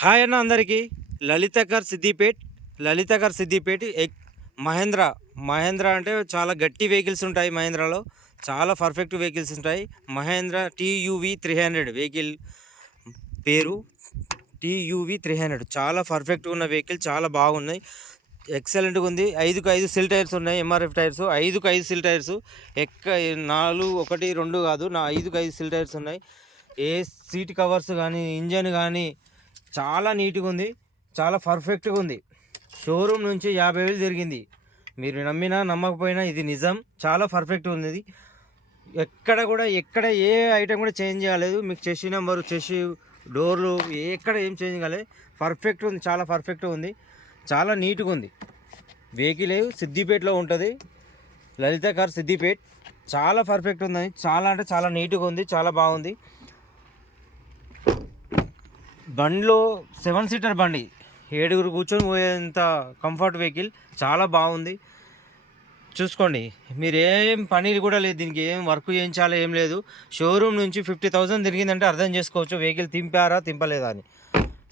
Hi అన్న అందరికీ. లలిత car Siddipet Mahindra అంటే చాలా గట్టి వెహికల్స్ ఉంటాయి. మహేంద్రలో చాలా పర్ఫెక్ట్ వెహికల్స్ ఉంటాయి. మహేంద్ర TUV 300 వెహికల్ పేరు. TUV 300 చాలా పర్ఫెక్ట్గా ఉన్న వెహికల్, చాలా బాగున్నాయి, ఎక్సలెంట్గా ఉంది. 5కు 5 సిల్ టైర్స్ ఉన్నాయి, MRF టైర్స్. 5కు 5 సిల్ టైర్స్, 4 1 2 కాదు, 5కు 5 సిల్ టైర్స్ ఉన్నాయి. ఏ సీట్ కవర్స్ కానీ, ఇంజన్ కానీ చాలా నీట్గా ఉంది, చాలా పర్ఫెక్ట్గా ఉంది. షోరూమ్ నుంచి 50,000 తిరిగింది. మీరు నమ్మినా నమ్మకపోయినా ఇది నిజం. చాలా పర్ఫెక్ట్గా ఉంది. ఎక్కడ ఏ ఐటెం కూడా చేంజ్ కాలేదు. మీకు చెషి నెంబరు, చెషి డోర్లు ఎక్కడ ఏం చేంజ్ కాలేదు. పర్ఫెక్ట్గా ఉంది, చాలా పర్ఫెక్ట్గా ఉంది, చాలా నీట్గా ఉంది. వెహికల్ సిద్దిపేటలో ఉంటుంది. లలిత కార్ సిద్దిపేట్ చాలా పర్ఫెక్ట్ ఉంది, చాలా అంటే చాలా నీట్గా ఉంది, చాలా బాగుంది. బండిలో 7 సీటర్ బండి, 7గురు కూర్చొని పోయేంత కంఫర్ట్ వెహికల్, చాలా బాగుంది. చూసుకోండి, మీరు ఏం పని కూడా లేదు, దీనికి ఏం వర్క్ చేయించాలో ఏం లేదు. షోరూమ్ నుంచి 50,000 తిరిగిందంటే అర్థం చేసుకోవచ్చు వెహికల్ తింపారా తింపలేదా అని.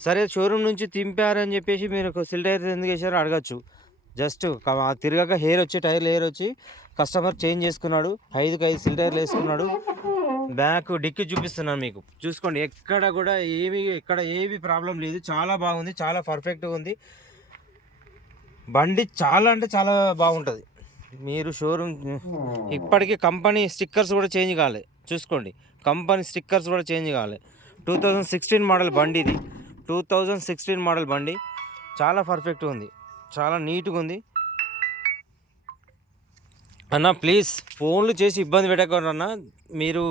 సరే, షోరూమ్ నుంచి తింపారని చెప్పేసి మీరు సిల్ టైర్ ఎందుకు వేసారో అడగచ్చు. జస్ట్ తిరగక టైర్లు హెయిర్ వచ్చి కస్టమర్ చేంజ్ చేసుకున్నాడు. 5కు 5 సిల్ టైర్లు వేసుకున్నాడు. బ్యాక్ డిక్కి చూపిస్తున్నాను మీకు, చూసుకోండి. ఎక్కడ ఏమి ప్రాబ్లం లేదు, చాలా బాగుంది, చాలా పర్ఫెక్ట్గా ఉంది. బండి చాలా అంటే చాలా బాగుంటుంది. మీరు షోరూమ్ ఇప్పటికీ కంపెనీ స్టిక్కర్స్ కూడా చేంజ్ కాలే. చూసుకోండి, కంపెనీ స్టిక్కర్స్ కూడా చేంజ్ కాలే. 2016 మోడల్ బండి ఇది. 2016 మోడల్ బండి, చాలా పర్ఫెక్ట్గా ఉంది, చాలా నీట్గా ఉంది. అన్న ప్లీజ్ ఫోన్లు చేసి ఇబ్బంది పెట్టకండి అన్న. మీరు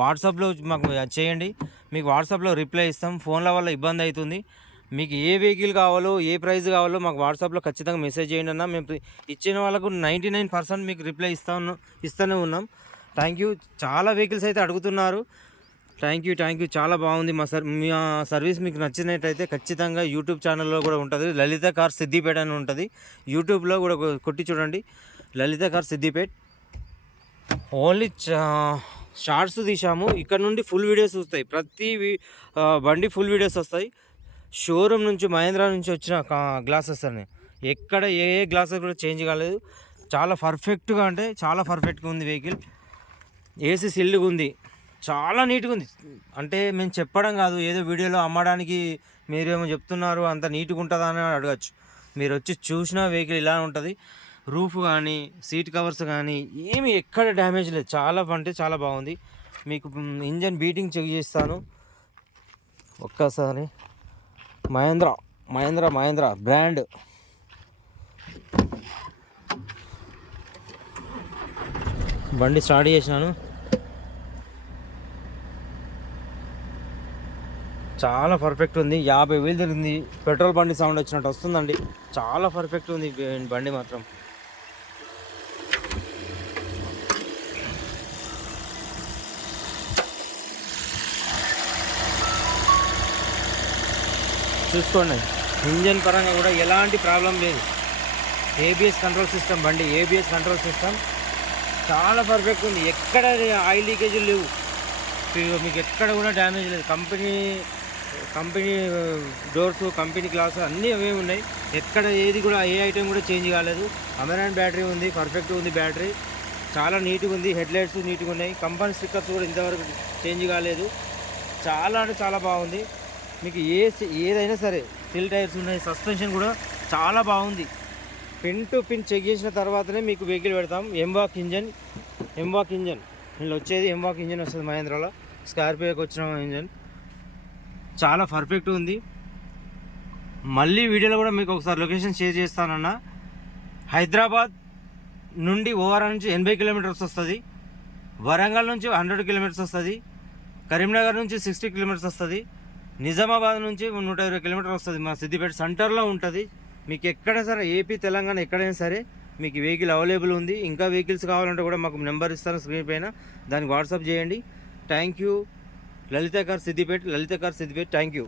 వాట్సాప్లో మాకు చేయండి, మీకు వాట్సాప్లో రిప్లై ఇస్తాం. ఫోన్ల వల్ల ఇబ్బంది అవుతుంది. మీకు ఏ వెహికల్ కావాలో, ఏ ప్రైస్ కావాలో మాకు వాట్సాప్లో ఖచ్చితంగా మెసేజ్ చేయండి అన్న. మేము ఇచ్చిన వాళ్ళకు 99% మీకు రిప్లై ఇస్తూనే ఉన్నాం. Thank you. చాలా వెహికల్స్ అయితే అడుగుతున్నారు. Thank you. చాలా బాగుంది. మా సర్వీస్ మీకు నచ్చినట్టయితే ఖచ్చితంగా యూట్యూబ్ ఛానల్లో కూడా ఉంటుంది, లలిత కార్ సిద్దిపేట అని ఉంటుంది. యూట్యూబ్లో కూడా కొట్టి చూడండి, లలిత కార్ సిద్దిపేట్. ఓన్లీ షార్ట్స్ తీసాము, ఇక్కడ నుండి ఫుల్ వీడియోస్ వస్తాయి. ప్రతి బండి ఫుల్ వీడియోస్ వస్తాయి. షోరూమ్ నుంచి, మహేంద్ర నుంచి వచ్చిన గ్లాసెస్ అని ఎక్కడ ఏ గ్లాసెస్ కూడా చేంజ్ కాలేదు. చాలా పర్ఫెక్ట్గా అంటే చాలా పర్ఫెక్ట్గా ఉంది వెహికల్. ఏసీ సిల్డ్గా ఉంది, చాలా నీట్గా ఉంది. అంటే మేము చెప్పడం కాదు, ఏదో వీడియోలో అమ్మడానికి మీరేమో చెప్తున్నారు అంత నీట్గా ఉంటుందా అని అడగచ్చు. మీరు వచ్చి చూసిన వెహికల్ ఇలా ఉంటుంది. రూఫ్ కానీ, సీట్ కవర్స్ కానీ ఏమి ఎక్కడ డ్యామేజ్ లేదు, చాలా అంటే చాలా బాగుంది. మీకు ఇంజన్ బీటింగ్ చెక్ చేస్తాను ఒక్కసారి. మహేంద్ర బ్రాండ్. బండి స్టార్ట్ చేసినాను, చాలా పర్ఫెక్ట్ ఉంది. 50,000 తిరిగింది. పెట్రోల్ బండి సౌండ్ వచ్చినట్టు వస్తుందండి. చాలా పర్ఫెక్ట్ ఉంది బండి మాత్రం. చూసుకోండి, ఇంజన్ పరంగా కూడా ఎలాంటి ప్రాబ్లం లేదు. ABS కంట్రోల్ సిస్టమ్ బండి, ABS కంట్రోల్ సిస్టమ్ చాలా పర్ఫెక్ట్ ఉంది. ఎక్కడ ఆయిల్ లీకేజీలు లేవు, మీకు ఎక్కడ కూడా డ్యామేజ్ లేదు. కంపెనీ డోర్స్, కంపెనీ గ్లాస్ అన్నీ అవే ఉన్నాయి. ఎక్కడ ఏది కూడా ఏ ఐటెం కూడా చేంజ్ కాలేదు. అమెరాన్ బ్యాటరీ ఉంది, పర్ఫెక్ట్గా ఉంది బ్యాటరీ, చాలా నీట్గా ఉంది. హెడ్లైట్స్ నీట్గా ఉన్నాయి. కంపెనీ స్టిక్కర్స్ కూడా ఇంతవరకు చేంజ్ కాలేదు. చాలా అంటే చాలా బాగుంది. మీకు ఏదైనా సరే, సిల్ టైర్స్ ఉన్నాయి. సస్పెన్షన్ కూడా చాలా బాగుంది. పిన్ టు పిన్ చెక్ చేసిన తర్వాతనే మీకు వెహికల్ పెడతాం. ఎంవాక్ ఇంజన్ ఇలా వచ్చేది. ఎంవాక్ ఇంజన్ వస్తుంది మహేంద్రలో. స్కార్పియోకి వచ్చిన ఇంజన్ చాలా పర్ఫెక్ట్ ఉంది. మళ్ళీ వీడియోలో కూడా మీకు ఒకసారి లొకేషన్ షేర్ చేస్తానన్న. హైదరాబాద్ నుండి ఓవరా నుంచి 80 కిలోమీటర్స్ వస్తుంది. వరంగల్ నుంచి 100 కిలోమీటర్స్ వస్తుంది. కరీంనగర్ నుంచి 60 కిలోమీటర్స్ వస్తుంది. నిజామాబాద్ నుంచి 120 కిలోమీటర్స్ వస్తుంది. మా సిద్దిపేట సెంటర్లో ఉంటుంది. మీకు ఎక్కడైనా సరే, ఏపీ తెలంగాణ ఎక్కడైనా సరే మీకు వెహికల్ అవైలబుల్ ఉంది. ఇంకా వెహికల్స్ కావాలంటే కూడా మాకు నెంబర్ ఇస్తాను స్క్రీన్ పైన, దానికి వాట్సాప్ చేయండి. Thank you. Lalitha car Siddipet. Thank you.